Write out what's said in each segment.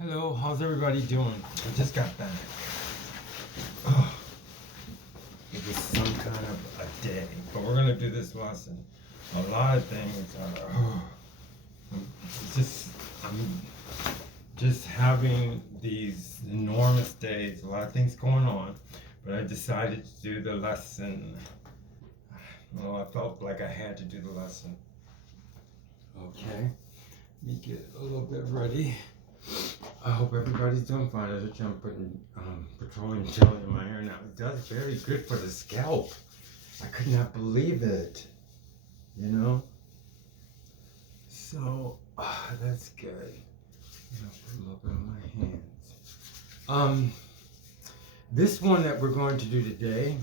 Hello, how's everybody doing? I just got back. Oh, it was some kind of a day, but we're gonna do this lesson. A lot of things are. It's just I'm just having these enormous days. A lot of things going on, but I decided to do the lesson. Well, I felt like I had to do the lesson. Okay, let me get a little bit ready. I hope everybody's doing fine. As I'm putting petroleum jelly in my hair now. It does very good for the scalp. I could not believe it. You know? So, that's good. I'll put a little bit on my hands. This one that we're going to do today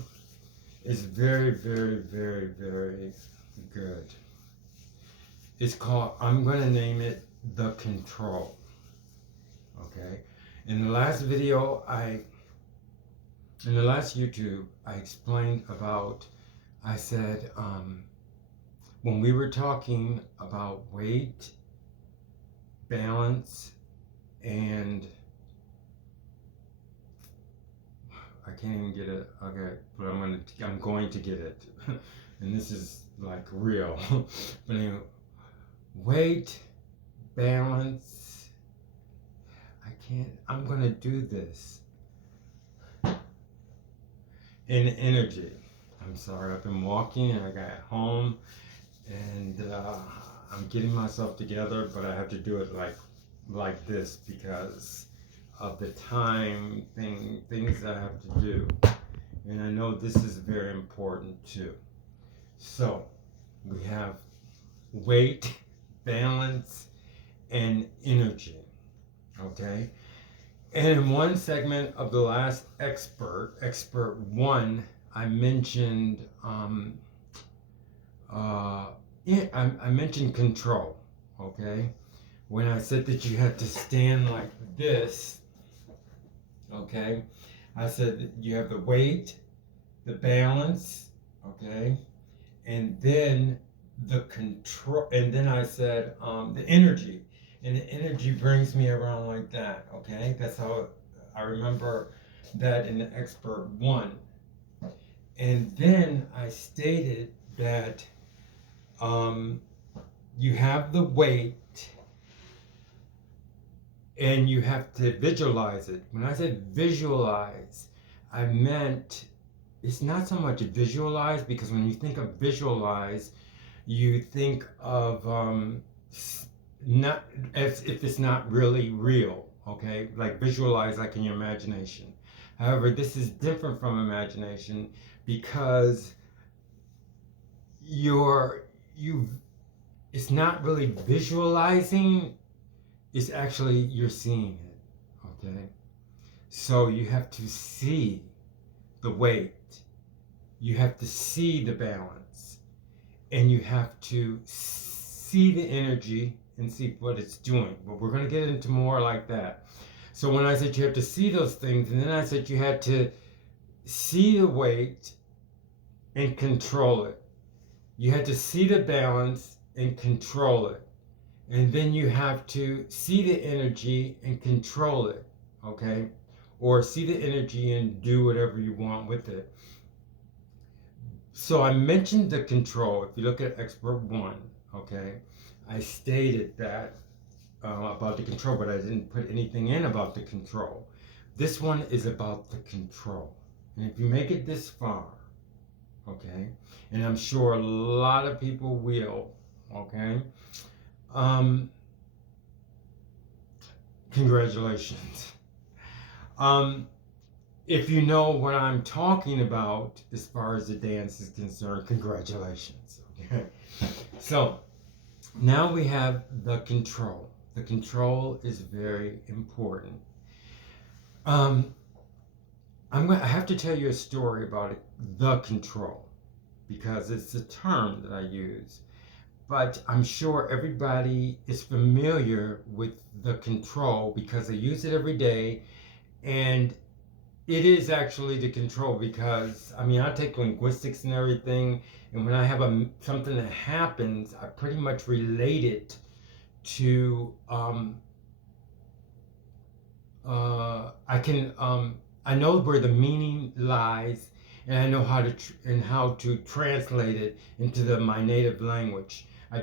is very, very, very, very good. It's called, I'm going to name it The Control. Okay? In the last video, in the last YouTube, I explained about, I said, when we were talking about weight, balance, and I can't even get it, okay, but I'm going to get it. And this is like real. But anyway, weight, balance, I'm gonna do this. In energy. I'm sorry, I've been walking and I got home and I'm getting myself together, but I have to do it like this because of the time things I have to do. And I know this is very important too. So we have weight, balance, and energy. Okay? And in one segment of the last expert one, I mentioned I mentioned control. Okay, when I said that you had to stand like this. Okay, I said that you have the weight, the balance. Okay, and then the control, and then I said the energy. And the energy brings me around like that, okay? That's how I remember that in the expert one. And then I stated that you have the weight and you have to visualize it. When I said visualize, I meant it's not so much visualize, because when you think of visualize, you think of not as if it's not really real, okay? Like visualize like in your imagination. However, this is different from imagination because it's not really visualizing, it's actually you're seeing it, okay? So you have to see the weight, you have to see the balance, and you have to see the energy and see what it's doing. But we're going to get into more like that. So when I said you have to see those things, and then I said you had to see the weight and control it. You had to see the balance and control it. And then you have to see the energy and control it, okay? Or see the energy and do whatever you want with it. So I mentioned the control. If you look at expert one, okay, I stated that about the control, but I didn't put anything in about the control. This one is about the control. And if you make it this far, okay, and I'm sure a lot of people will, okay, congratulations. If you know what I'm talking about as far as the dance is concerned, congratulations. Okay. So now we have the control. The control is very important. I have to tell you a story about it, the control, because it's a term that I use. But I'm sure everybody is familiar with the control because they use it every day, and it is actually the control because, I mean, I take linguistics and everything, and when I have something that happens, I pretty much relate it to I know where the meaning lies, and I know how to translate it into my native language. I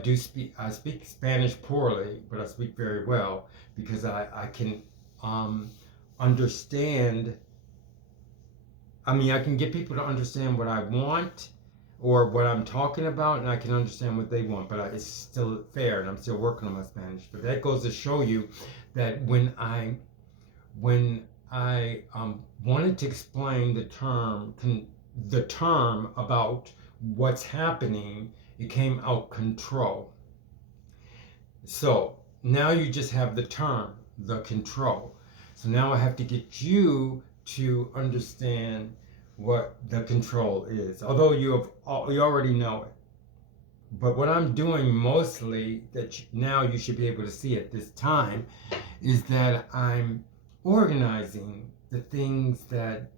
speak Spanish poorly, but I speak very well because I can understand. I mean, I can get people to understand what I want or what I'm talking about, and I can understand what they want, but it's still fair, and I'm still working on my Spanish. But that goes to show you that when I wanted to explain the term about what's happening, it came out control. So now you just have the term, the control. So now I have to get you to understand what the control is, although you already know it. But what I'm doing mostly now you should be able to see at this time is that I'm organizing the things that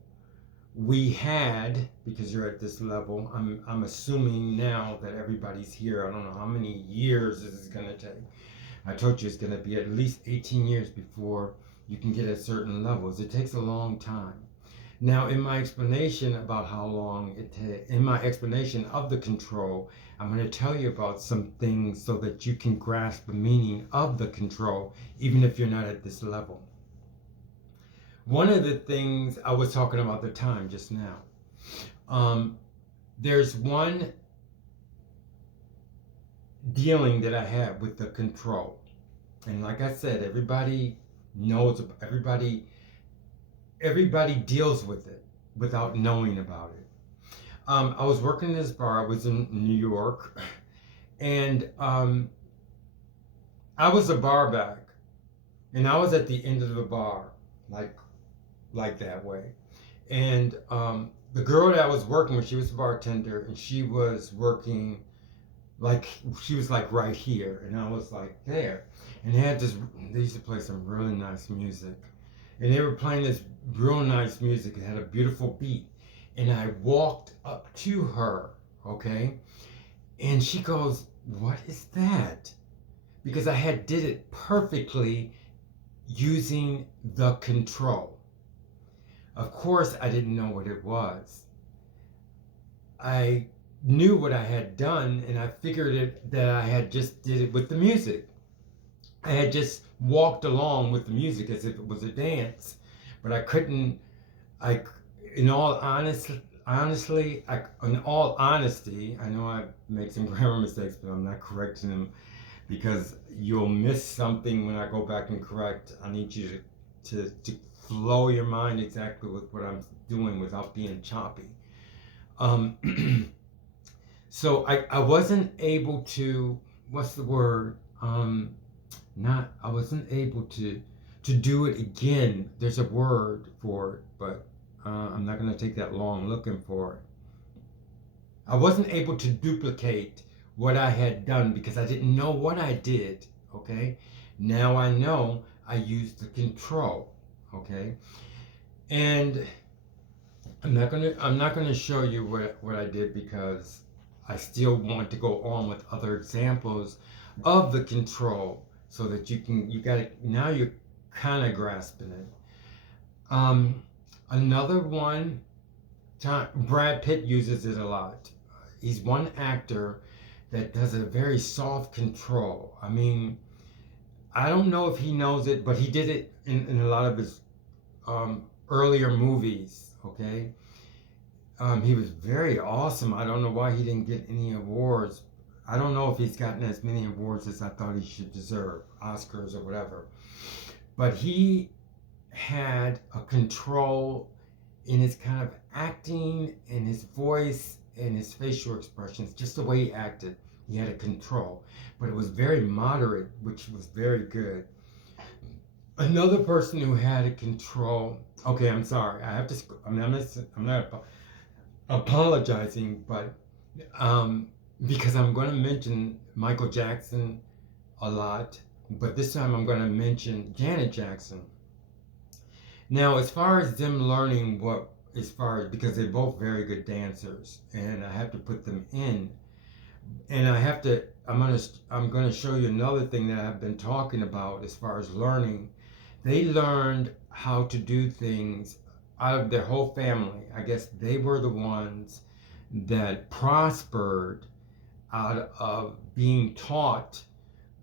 we had, because you're at this level. I'm assuming now that everybody's here. I don't know how many years this is going to take. I told you it's going to be at least 18 years before you can get at certain levels. It takes a long time. Now, in my explanation about how long it takes, in my explanation of the control, I'm going to tell you about some things so that you can grasp the meaning of the control, even if you're not at this level. One of the things I was talking about the time just now, there's one dealing that I have with the control. And like I said, everybody knows, everybody deals with it without knowing about it. I was working in this bar. I was in New York, and I was a bar back, and I was at the end of the bar, like that way. And the girl that I was working with, she was a bartender, and she was working she was like right here, and I was like there. And they used to play some really nice music, and they were playing this real nice music. It had a beautiful beat, and I walked up to her, okay, and she goes, "What is that?" Because I did it perfectly using the control. Of course, I didn't know what it was. I knew what I had done, and I figured that I had just did it with the music. I had just walked along with the music as if it was a dance, but I couldn't. In all honesty, I know I make some grammar mistakes, but I'm not correcting them because you'll miss something when I go back and correct. I need you to flow your mind exactly with what I'm doing without being choppy. So I wasn't able to, what's the word? I wasn't able to do it again. There's a word for it, but I'm not going to take that long looking for it. I wasn't able to duplicate what I had done because I didn't know what I did, okay? Now I know I used the control, okay? And I'm not gonna show you what I did because I still want to go on with other examples of the control so that now you're kind of grasping it. Another one, Brad Pitt uses it a lot. He's one actor that does a very soft control. I mean, I don't know if he knows it, but he did it in a lot of his earlier movies, okay? He was very awesome. I don't know why he didn't get any awards. I don't know if he's gotten as many awards as I thought he should deserve, Oscars or whatever. But he had a control in his kind of acting and his voice and his facial expressions, just the way he acted. He had a control, but it was very moderate, which was very good. Another person who had a control. Okay, I'm sorry. I'm not apologizing, but because I'm going to mention Michael Jackson a lot, but this time I'm going to mention Janet Jackson. Now, as far as them learning because they're both very good dancers, and I have to put them in, and I'm going to show you another thing that I've been talking about as far as learning. They learned how to do things out of their whole family. I guess they were the ones that prospered out of being taught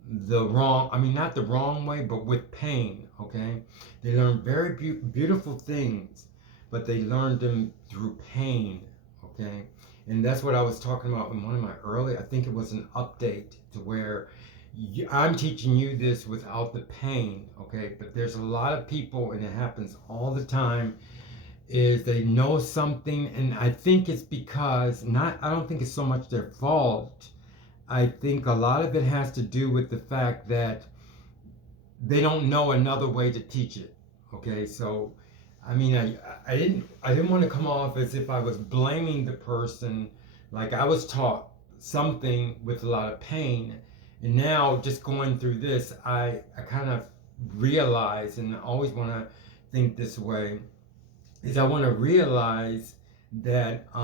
the wrong, I mean, not the wrong way, but with pain, okay? They learned very beautiful things, but they learned them through pain, okay? And that's what I was talking about in one of my early, I think it was an update to where I'm teaching you this without the pain, okay? But there's a lot of people, and it happens all the time, is they know something, and I think it's because, I don't think it's so much their fault. I think a lot of it has to do with the fact that they don't know another way to teach it. Okay, so I mean, I didn't want to come off as if I was blaming the person, like I was taught something with a lot of pain, and now just going through this, I kind of realize, and I always want to think this way, is I want to realize that a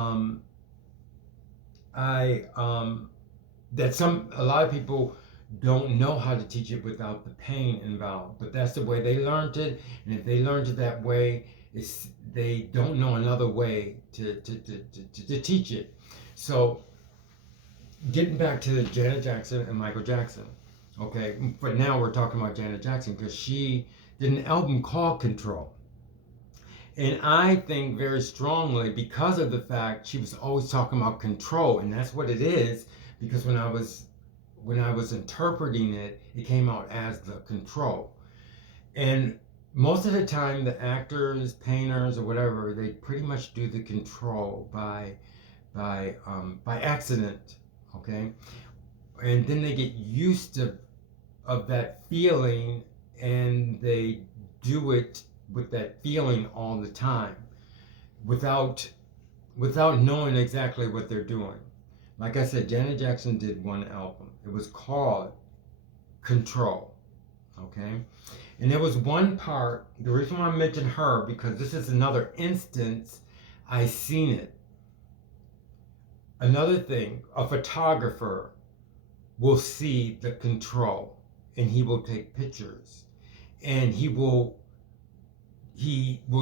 lot of people don't know how to teach it without the pain involved, but that's the way they learned it, and if they learned it that way, they don't know another way to teach it. So getting back to Janet Jackson and Michael Jackson, okay, but now we're talking about Janet Jackson because she did an album called Control. And I think very strongly, because of the fact she was always talking about control, and that's what it is, because when I was interpreting it, it came out as the control. And most of the time, the actors, painters, or whatever, they pretty much do the control by accident, okay? And then they get used of that feeling, and they do it with that feeling all the time, without knowing exactly what they're doing. Like I said, Janet Jackson did one album. It was called Control, okay? And there was one part, the reason why I mentioned her, because this is another instance I seen it. Another thing, a photographer will see the control, and he will take pictures, and he will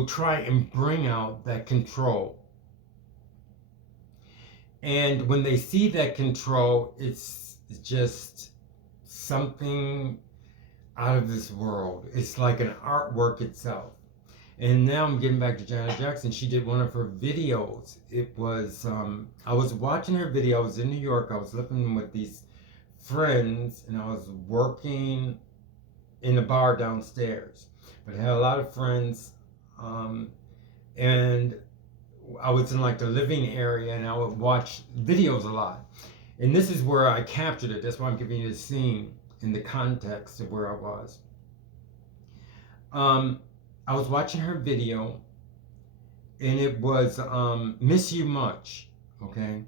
try and bring out that control. And when they see that control, it's just something out of this world. It's like an artwork itself. And now I'm getting back to Janet Jackson. She did one of her videos. It was, I was watching her video. I was in New York. I was living with these friends, and I was working in a bar downstairs. But I had a lot of friends, and I was in like the living area, and I would watch videos a lot. And this is where I captured it. That's why I'm giving you the scene in the context of where I was. I was watching her video, and it was Miss You Much, okay?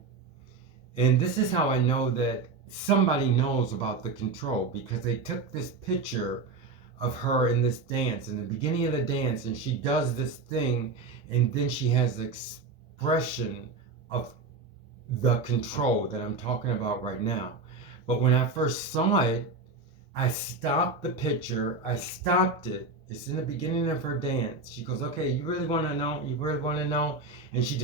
And this is how I know that somebody knows about the control, because they took this picture of her in this dance, in the beginning of the dance, and she does this thing, and then she has the expression of the control that I'm talking about right now. But when I first saw it, I stopped the picture, I stopped it. It's in the beginning of her dance. She goes, okay, you really want to know? You really want to know? And she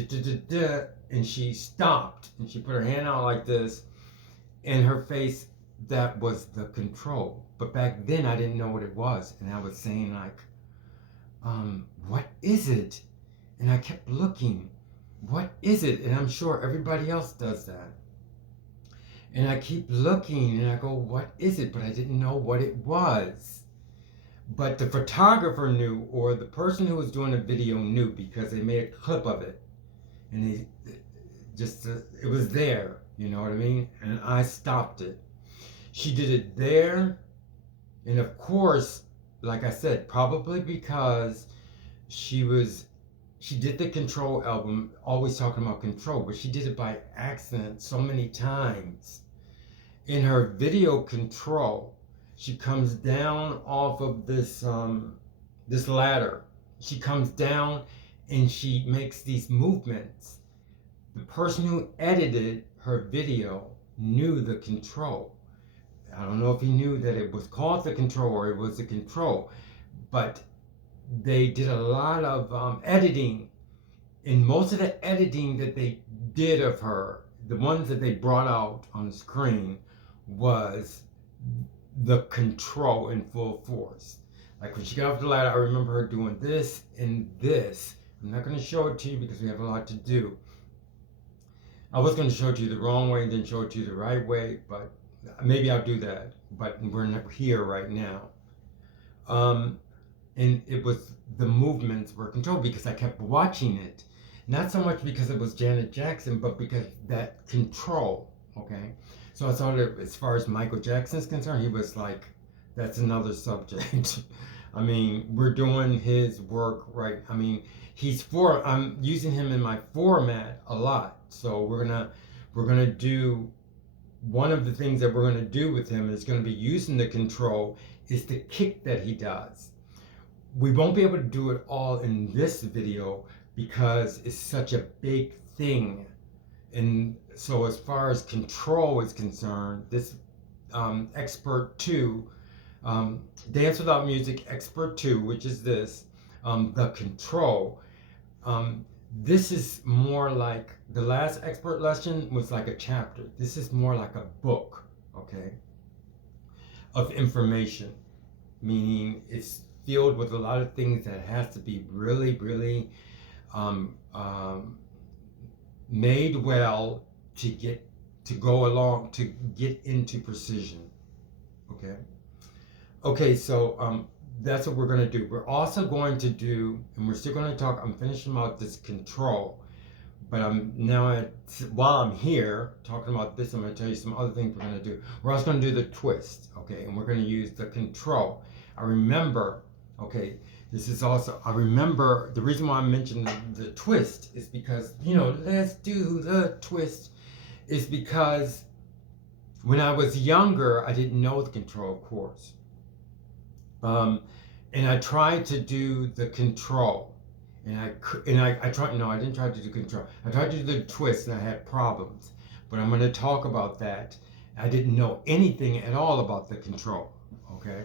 and she stopped, and she put her hand out like this, and her face, that was the control. But back then I didn't know what it was, and I was saying like, what is it? And I kept looking, what is it? And I'm sure everybody else does that. And I keep looking, and I go, what is it? But I didn't know what it was. But the photographer knew, or the person who was doing the video knew, because they made a clip of it, and it was there, you know what I mean? And I stopped it. She did it there, and of course, like I said, probably because she did the Control album, always talking about control, but she did it by accident so many times. In her video Control, she comes down off of this ladder. She comes down, and she makes these movements. The person who edited her video knew the control. I don't know if he knew that it was called the control or it was the control, but they did a lot of editing, and most of the editing that they did of her, the ones that they brought out on the screen, was the control in full force. Like when she got off the ladder, I remember her doing this and this. I'm not going to show it to you because we have a lot to do. I was going to show it to you the wrong way and then show it to you the right way, but maybe I'll do that. But we're not here right now. And it was, the movements were controlled because I kept watching it. Not so much because it was Janet Jackson, but because that control, okay? So I saw that as far as Michael Jackson's concerned, he was like, that's another subject. I mean, we're doing his work right. I mean, I'm using him in my format a lot. So we're gonna do, one of the things that we're gonna do with him is gonna be using the control is the kick that he does. We won't be able to do it all in this video because it's such a big thing. And so as far as control is concerned, this Expert 2, Dance Without Music Expert 2, which is this, the control, this is more like, the last expert lesson was like a chapter. This is more like a book, okay, of information, meaning it's filled with a lot of things that has to be really, really made well to go along, to get into precision. Okay, so that's what we're going to do. We're also going to do, and we're still going to talk, I'm finishing about this control, but while I'm here talking about this, I'm going to tell you some other things we're going to do. We're also going to do the twist, okay, and we're going to use the control. I remember, okay, I remember the reason why I mentioned the twist is because, let's do the twist, is because when I was younger, I didn't know the control, of course. And I tried to do the control, and I tried, no, I didn't try to do control. I tried to do the twist and I had problems, but I'm going to talk about that. I didn't know anything at all about the control, okay?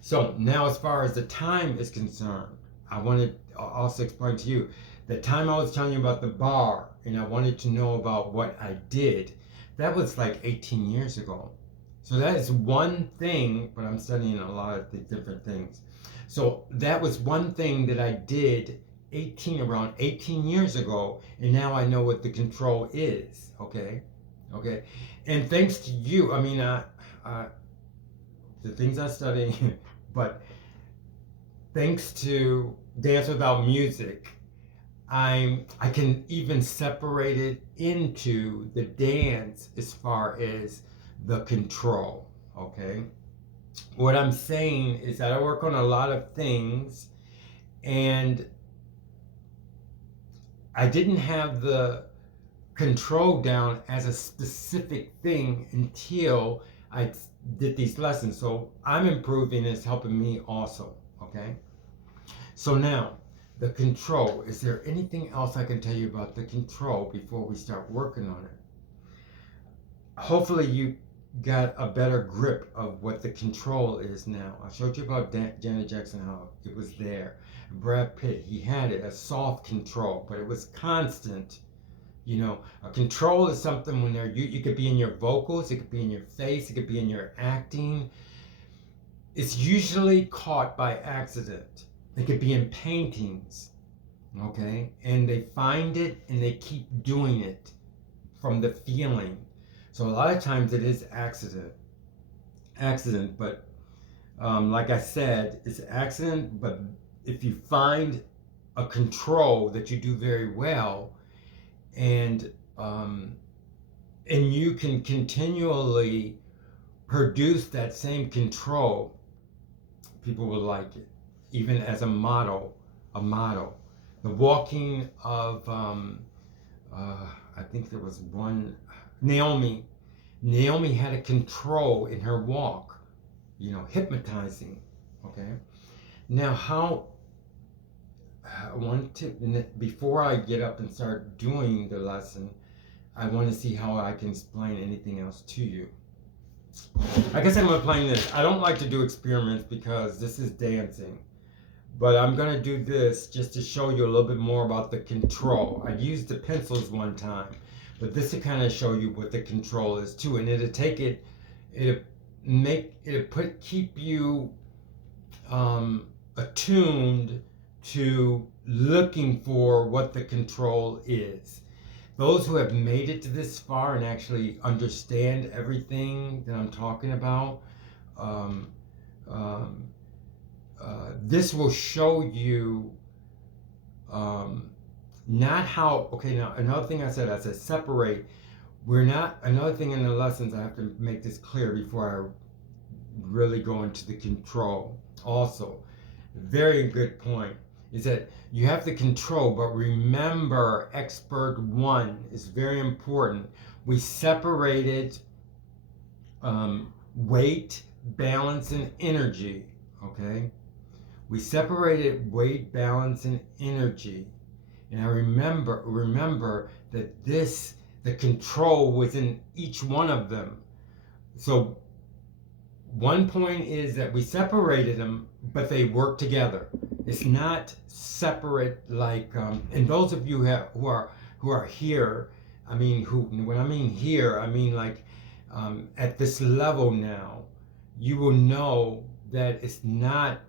So now as far as the time is concerned, I wanted to also explain to you the time I was telling you about the bar and I wanted to know about what I did. That was like 18 years ago. So that is one thing, but I'm studying a lot of the different things. So that was one thing that I did around 18 years ago, and now I know what the control is, okay? And thanks to you, I mean, the things I study, but thanks to Dance Without Music, I can even separate it into the dance as far as the control, okay? What I'm saying is that I work on a lot of things, and I didn't have the control down as a specific thing until I did these lessons. So I'm improving, it's helping me also, okay? So now, the control. Is there anything else I can tell you about the control before we start working on it? Hopefully you got a better grip of what the control is now. I showed you about Janet Jackson, how it was there. Brad Pitt, he had it, a soft control, but it was constant. A control is something when you could be in your vocals, it could be in your face, it could be in your acting. It's usually caught by accident. It could be in paintings, okay? And they find it and they keep doing it from the feeling. So a lot of times it is accident, but like I said, it's accident, but if you find a control that you do very well, and you can continually produce that same control, people will like it, even as a model. The walking of, I think there was one, Naomi had a control in her walk, hypnotizing, okay? Now I want to, before I get up and start doing the lesson, I want to see how I can explain anything else to you. I guess I'm going to play this. I don't like to do experiments because this is dancing, But I'm going to do this just to show you a little bit more about the control. I used the pencils one time, but this will kind of show you what the control is too. And it'll take it, keep you attuned to looking for what the control is. Those who have made it to this far and actually understand everything that I'm talking about, this will show you not how. Okay, now another thing I said separate. We're not, another thing in the lessons, I have to make this clear before I really go into the control. Also, very good point is that you have the control, but remember, expert one is very important. We separated weight, balance, and energy. Okay, we separated weight, balance, and energy. And I remember that the control was in each one of them. So one point is that we separated them, but they work together. It's not separate like, and those of you who are here, I mean, when I mean here, I mean like at this level now, you will know that it's not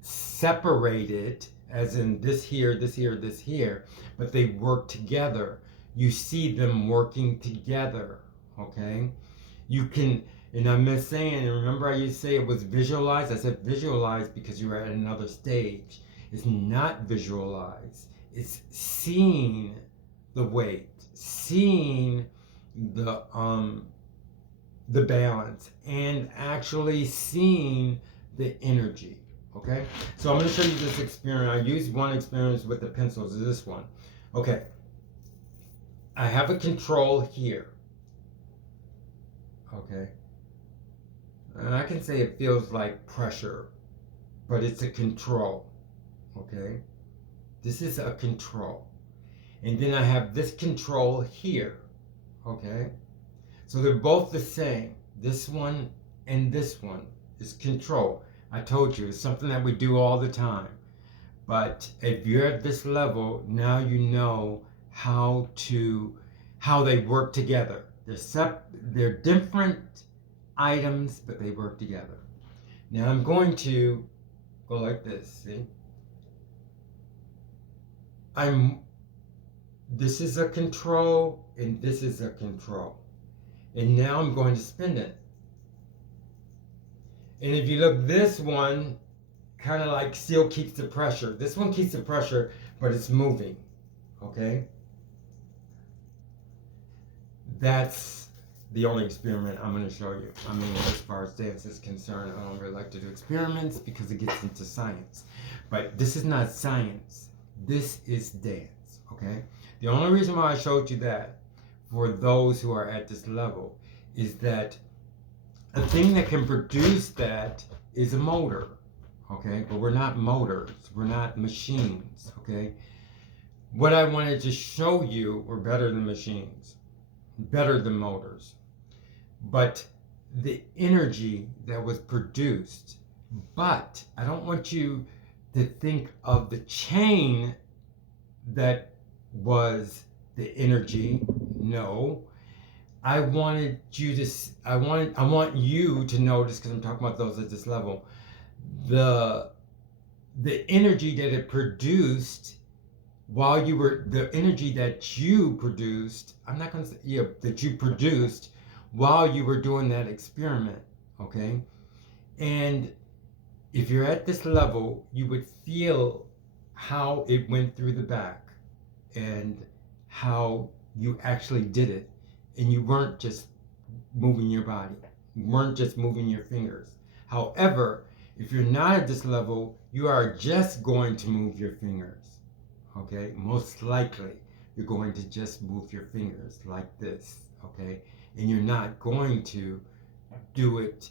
separated as in this here, this here, this here, but they work together. You see them working together, okay? You can, and I'm saying, and remember I used to say it was visualize? I said visualize because you're at another stage. It's not visualize. It's seeing the weight, seeing the balance, and actually seeing the energy. Okay, so I'm going to show you this experiment. I used one experience with the pencils, this one. Okay, I have a control here. Okay, and I can say it feels like pressure, but it's a control. Okay, this is a control. And then I have this control here. Okay, so they're both the same. This one and this one is control. I told you, it's something that we do all the time. But if you're at this level, now you know how they work together. They're different items, but they work together. Now I'm going to go like this, see? This is a control, and this is a control. And now I'm going to spin it. And if you look, this one kind of like still keeps the pressure. This one keeps the pressure, but it's moving, okay? That's the only experiment I'm going to show you. I mean, as far as dance is concerned, I don't really like to do experiments because it gets into science. But this is not science. This is dance, okay? The only reason why I showed you that for those who are at this level is that the thing that can produce that is a motor, okay? But we're not motors. We're not machines, okay? What I wanted to show you were better than machines, better than motors. But the energy that was produced, but I don't want you to think of the chain that was the energy. No. I want you to notice, because I'm talking about those at this level, the energy that it produced the energy that you produced, I'm not going to say, that you produced while you were doing that experiment, okay? And if you're at this level, you would feel how it went through the back and how you actually did it. And you weren't just moving your body. You weren't just moving your fingers. However, if you're not at this level, you are just going to move your fingers. Okay? Most likely, you're going to just move your fingers like this. Okay? And you're not going to do it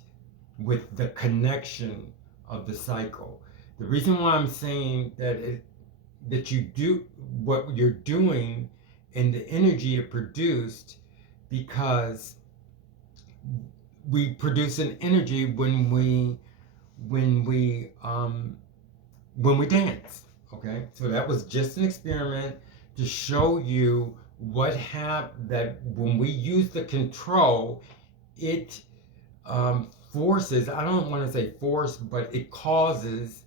with the connection of the cycle. The reason why I'm saying that you do what you're doing and the energy it produced, because we produce an energy when we when we dance. Okay, so that was just an experiment to show you what happened, that when we use the control, it forces, I don't want to say force, but it causes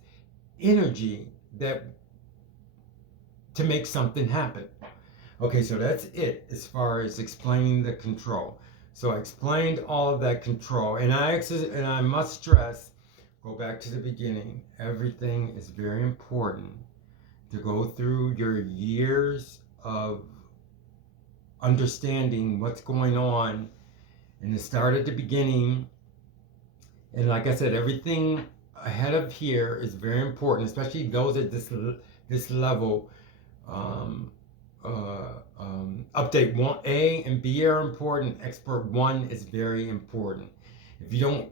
energy that to make something happen. Okay, so that's it as far as explaining the control. So I explained all of that control, and I must stress, go back to the beginning. Everything is very important to go through your years of understanding what's going on, and to start at the beginning. And like I said, everything ahead of here is very important, especially those at this level. Um, Update 1A and B are important. Expert 1 is very important. If you don't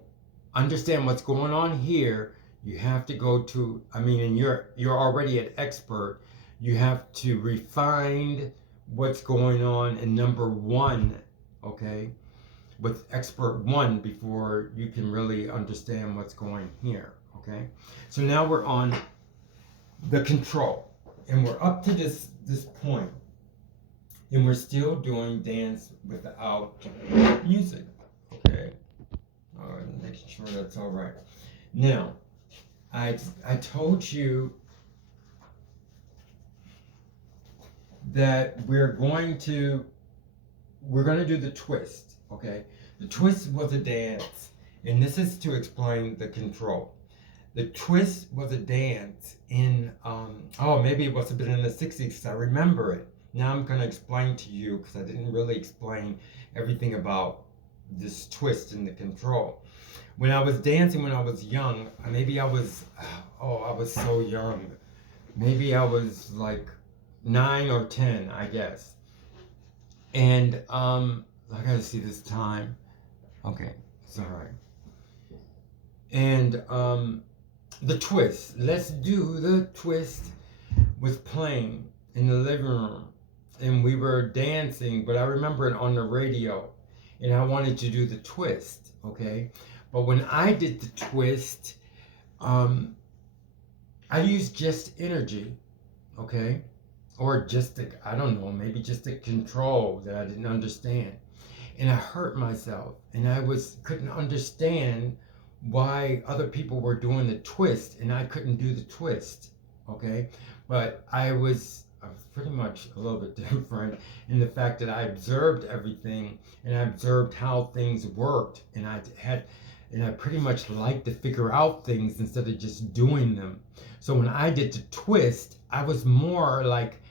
understand what's going on here, you have to go to, and you're already at expert, you have to refine what's going on in number 1, okay, with expert 1 before you can really understand what's going here, okay? So now we're on the control, and we're up to this point, and we're still doing dance without music, okay? Making sure that's all right. Now, I told you that we're going to do the twist, okay? The twist was a dance, and this is to explain the control. The twist was a dance in, maybe it must have been in the 60s, because I remember it. Now I'm going to explain to you, because I didn't really explain everything about this twist and the control. When I was dancing when I was young, maybe I was so young. Maybe I was like 9 or 10, I guess. And I gotta see this time. Okay, it's all right. And the twist. Let's do the twist was playing in the living room, and we were dancing, but I remember it on the radio, and I wanted to do the twist, okay? But when I did the twist, I used just energy, okay? Or just I don't know, maybe just a control that I didn't understand. And I hurt myself, and I couldn't understand why other people were doing the twist and I couldn't do the twist, okay? But I was pretty much a little bit different in the fact that I observed everything, and I observed how things worked, and I pretty much liked to figure out things instead of just doing them. So when I did the twist, I was more like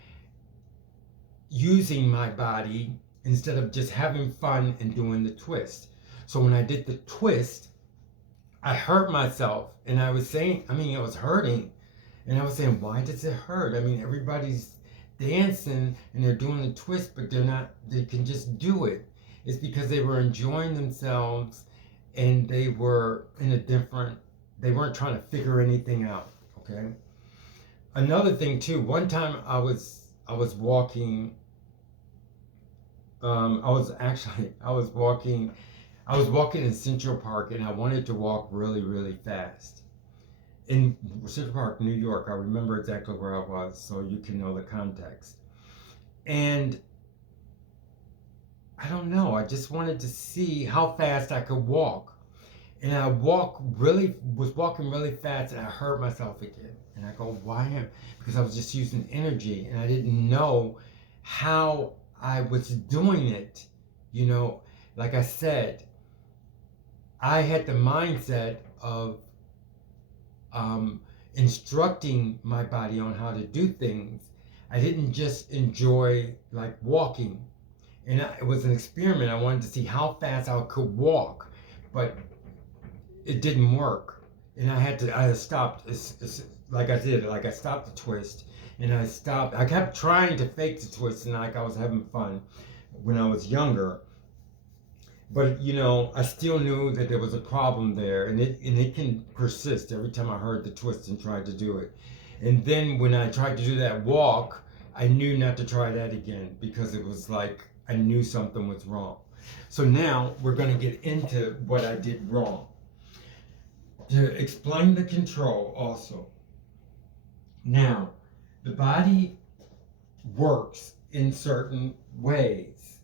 using my body instead of just having fun and doing the twist. So when I did the twist, I hurt myself, and I was saying, it was hurting, and I was saying, why does it hurt? Everybody's dancing and they're doing the twist, but they can just do it. It's because they were enjoying themselves, and they were they weren't trying to figure anything out, okay? Another thing too, one time I was walking, I was walking in Central Park, and I wanted to walk really, really fast. In Central Park, New York, I remember exactly where I was, so you can know the context. And I don't know, I just wanted to see how fast I could walk. And I was walking really fast, and I hurt myself again. And I go, why? Because I was just using energy, and I didn't know how I was doing it. Like I said, I had the mindset of instructing my body on how to do things. I didn't just enjoy like walking. And it was an experiment. I wanted to see how fast I could walk, but it didn't work. And I stopped. I stopped the twist, and I stopped. I kept trying to fake the twist, and like I was having fun when I was younger. But I still knew that there was a problem there, and it can persist every time I heard the twist and tried to do it. And then when I tried to do that walk, I knew not to try that again, because it was like I knew something was wrong. So now we're going to get into what I did wrong. To explain the control also. Now, the body works in certain ways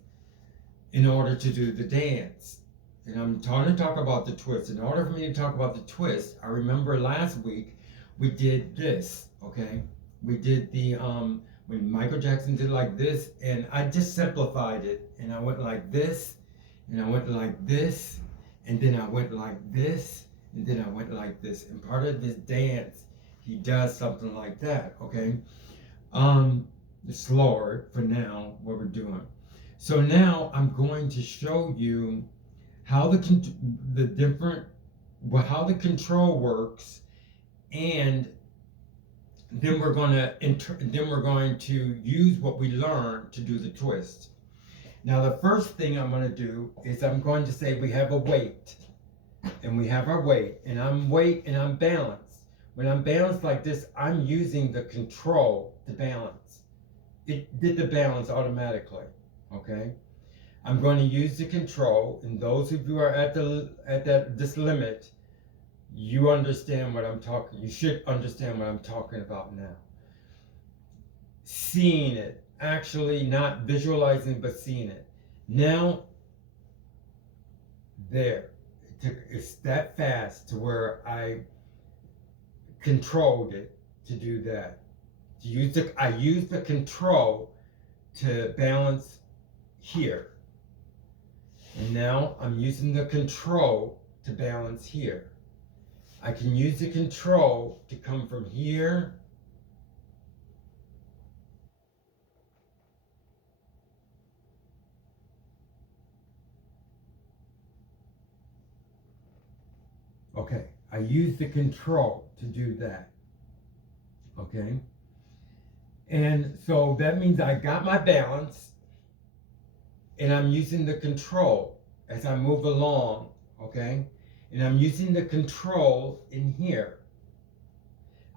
in order to do the dance. And I'm trying to talk about the twist. In order for me to talk about the twist, I remember last week we did this, okay? We did the when Michael Jackson did like this, and I just simplified it, and I went like this, and I went like this, and then I went like this, and then I went like this. And part of this dance, he does something like that, okay? It's slower for now, what we're doing. So now I'm going to show you how the different, well, how the control works, and then we're going to use what we learned to do the twist. Now the first thing I'm going to do is I'm going to say we have a weight, and we have our weight, and I'm balanced. When I'm balanced like this, I'm using the control to balance. It did the balance automatically, okay? I'm going to use the control, and those of you who are at this limit, you understand what I'm talking. You should understand what I'm talking about now. Seeing it, actually not visualizing, but seeing it. Now, there, it's that fast to where I controlled it to do that. I used the control to balance here. And now I'm using the control to balance here. I can use the control to come from here okay, I use the control to do that. Okay? And so that means I got my balance, and I'm using the control as I move along, okay? And I'm using the control in here.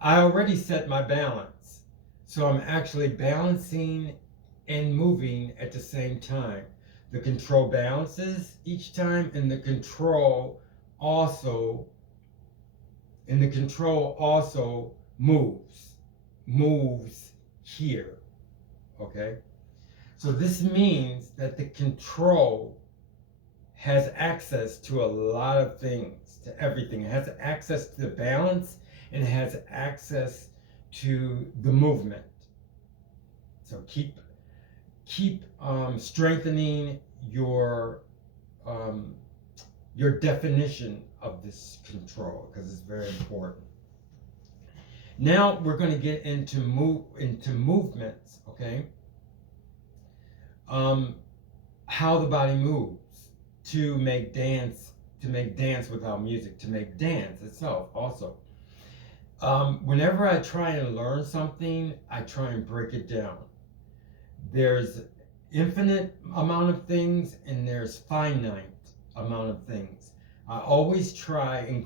I already set my balance, so I'm actually balancing and moving at the same time. The control balances each time, and the control also moves here, okay? So this means that the control has access to a lot of things, to everything. It has access to the balance, and it has access to the movement. So keep strengthening your definition of this control, because it's very important. Now we're going to get into movements, okay? How the body moves to make dance without music, to make dance itself also. Whenever I try and learn something, I try and break it down. There's infinite amount of things, and there's finite amount of things. I always try and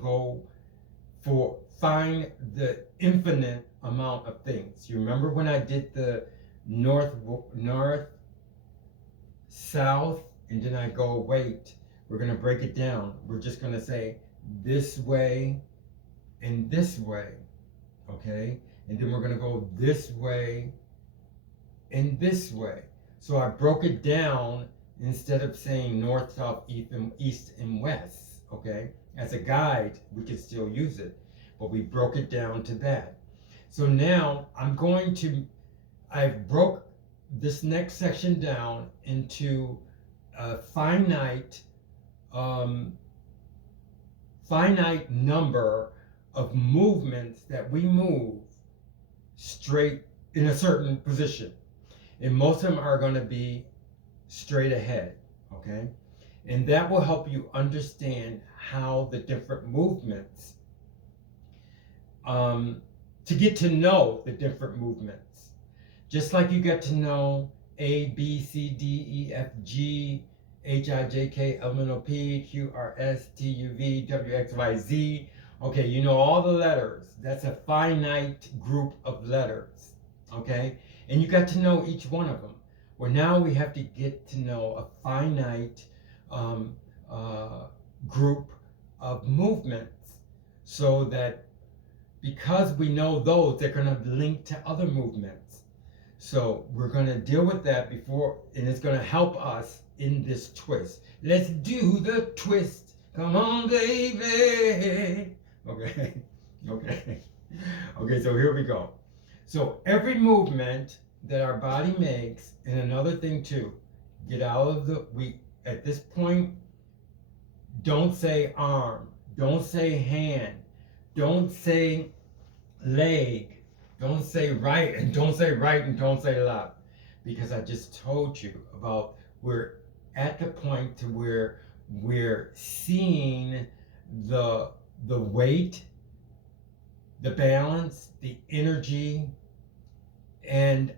find the infinite amount of things. You remember when I did the north, south, and then I go, wait, we're going to break it down. We're just going to say this way and this way, okay? And then we're going to go this way and this way. So I broke it down instead of saying north, south, east, and west, okay? As a guide, we can still use it, but we broke it down to that. So now I broke this next section down into a finite number of movements that we move straight in a certain position. And most of them are going to be straight ahead, okay? And that will help you understand how the different movements, to get to know the different movements. Just like you get to know A, B, C, D, E, F, G, H, I, J, K, L, M, N, O, P, Q, R, S, T, U, V, W, X, Y, Z. Okay, you know all the letters. That's a finite group of letters, okay? And you got to know each one of them. Well, now we have to get to know a finite group of movements, so that because we know those, they're going to link to other movements. So we're going to deal with that before, and it's going to help us in this twist. Let's do the twist. Come on, baby. Okay. Okay. Okay, so here we go. So every movement that our body makes, and another thing too, get out of at this point, don't say arm, don't say hand, don't say leg, don't say right, and don't say right, and don't say left, because I just told you about we're at the point to where we're seeing the weight, the balance, the energy, and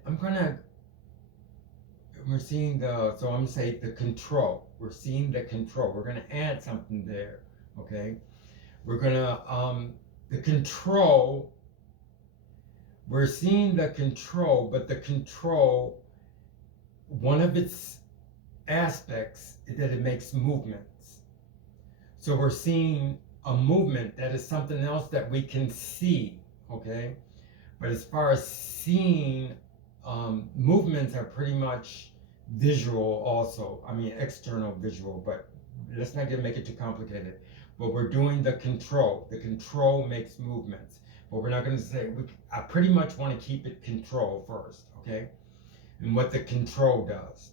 we're seeing so I'm gonna say the control. We're seeing the control. We're gonna add something there, okay? We're gonna, the control, we're seeing the control, but the control, one of its aspects is that it makes movements. So we're seeing a movement that is something else that we can see, okay? But as far as seeing, movements are pretty much visual also. I mean, external visual, but let's not make it too complicated. But we're doing the control. The control makes movements. But we're not going to say, I pretty much want to keep it control first, okay? And what the control does.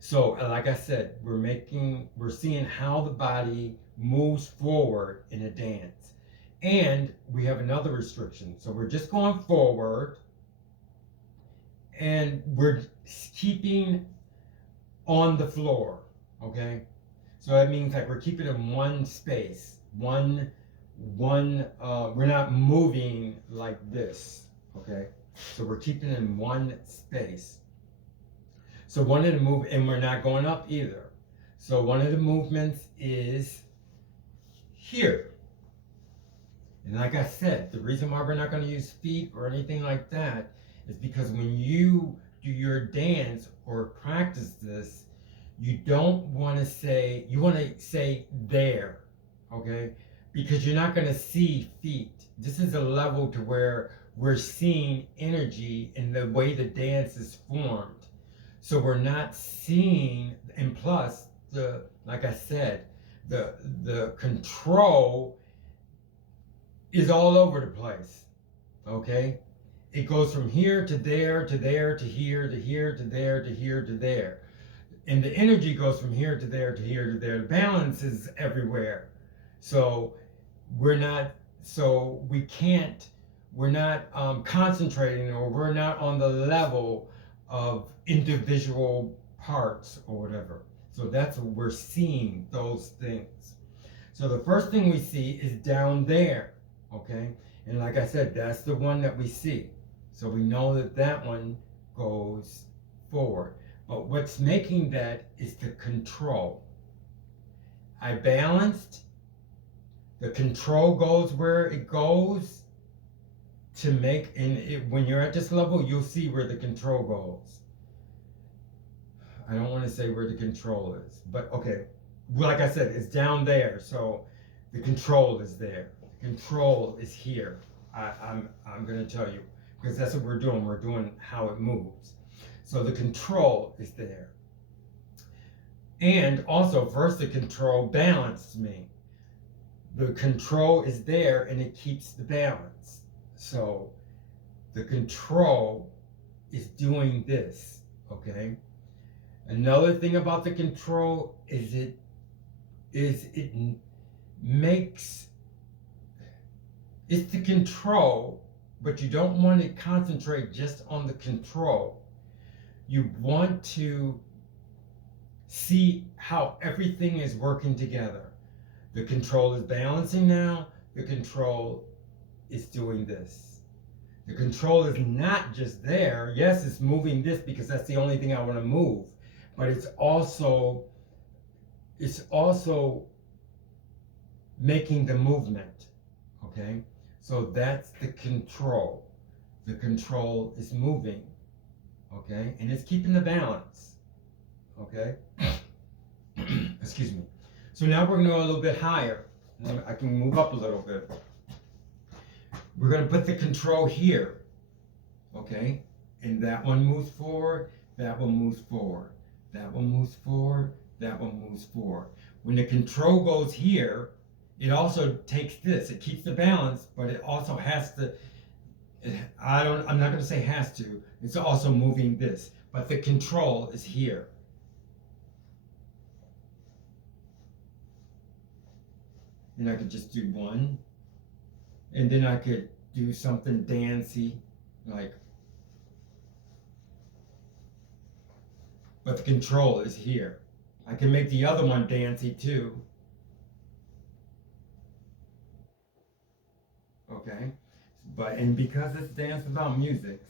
So, like I said, we're seeing how the body moves forward in a dance. And we have another restriction. So we're just going forward, and we're keeping on the floor, okay? So that means like we're keeping in one space, we're not moving like this, okay? So we're keeping in one space. So one of the and we're not going up either. So one of the movements is here. And like I said, the reason why we're not going to use feet or anything like that is because when you do your dance or practice this, you don't want to say, you want to say there, okay? Because you're not going to see feet. This is a level to where we're seeing energy in the way the dance is formed. So we're not seeing, and plus, like I said, the control is all over the place, okay? It goes from here to there, to there, to here, to here, to there, to here, to there. And the energy goes from here to there, to here, to there. The balance is everywhere. So we're not concentrating, or we're not on the level of individual parts or whatever. So that's what we're seeing, those things. So the first thing we see is down there, okay? And like I said, that's the one that we see. So we know that one goes forward. But what's making that is the control. I balanced. The control goes where it goes to make, and when you're at this level, you'll see where the control goes. I don't want to say where the control is, but okay. Like I said, it's down there, so the control is there. The control is here. I'm going to tell you, because that's what we're doing. We're doing how it moves. So the control is there. And also, first the control balanced me. The control is there and it keeps the balance. So the control is doing this, okay? Another thing about the control is it makes, it's the control, but you don't want to concentrate just on the control. You want to see how everything is working together. The control is balancing now. The control is doing this. The control is not just there. Yes, it's moving this because that's the only thing I want to move. But it's also making the movement. Okay? So that's the control. The control is moving. Okay? And it's keeping the balance. Okay? Excuse me. So now we're going to go a little bit higher. I can move up a little bit. we're going to put the control here. Okay? And that one moves forward, that one moves forward, that one moves forward, that one moves forward. When the control goes here, it also takes this. It keeps the balance, but it also has to, I'm not going to say has to, it's also moving this. But the control is here. And I could just do one. And then I could do something dancey, like, but the control is here. I can make the other one dancey too. Okay? And because this dance is about music,